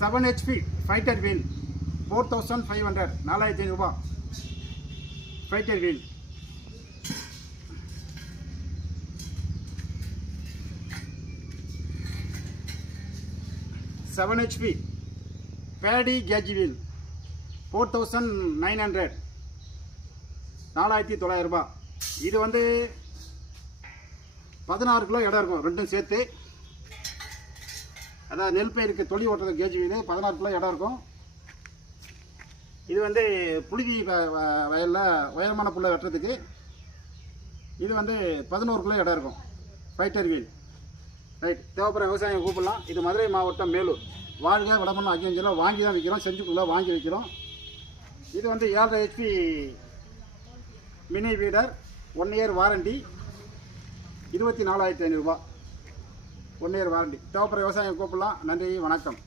7 HP fighter wheel 4500 4500 fighter wheel. Seven HP paddy cage wheel 4900 4900. இது வந்து 16 kilo இடம் இருக்கும் ரெண்டும் சேர்த்து. அதாவது நெல் பயிருக்கு தொழி ஓட்டுறது கேஜ் வீல் 16 கிலோ இடம் இருக்கும். இது வந்து புழுதி வயலில் உயரமான புல்லை வெட்டுறதுக்கு. இது வந்து 11 கிலோ இடம் இருக்கும் ஃபைட்டர் வீல். ரைட், தேவைப்படுற விவசாயம் கூப்பிடலாம். இது மதுரை மாவட்டம் மேலூர். வாழ்க வடமண்ணம் அங்கேயும் வாங்கி தான் விற்கிறோம், செஞ்சுக்குள்ளே வாங்கி விற்கிறோம். இது வந்து 7.5 HP மினி வீடர் 1 இயர் வாரண்டி 24,500 ரூபா. 1 இயர் வாரண்டி. தேவைப்படுற விவசாயம் கூப்பிடலாம். நன்றி, வணக்கம்.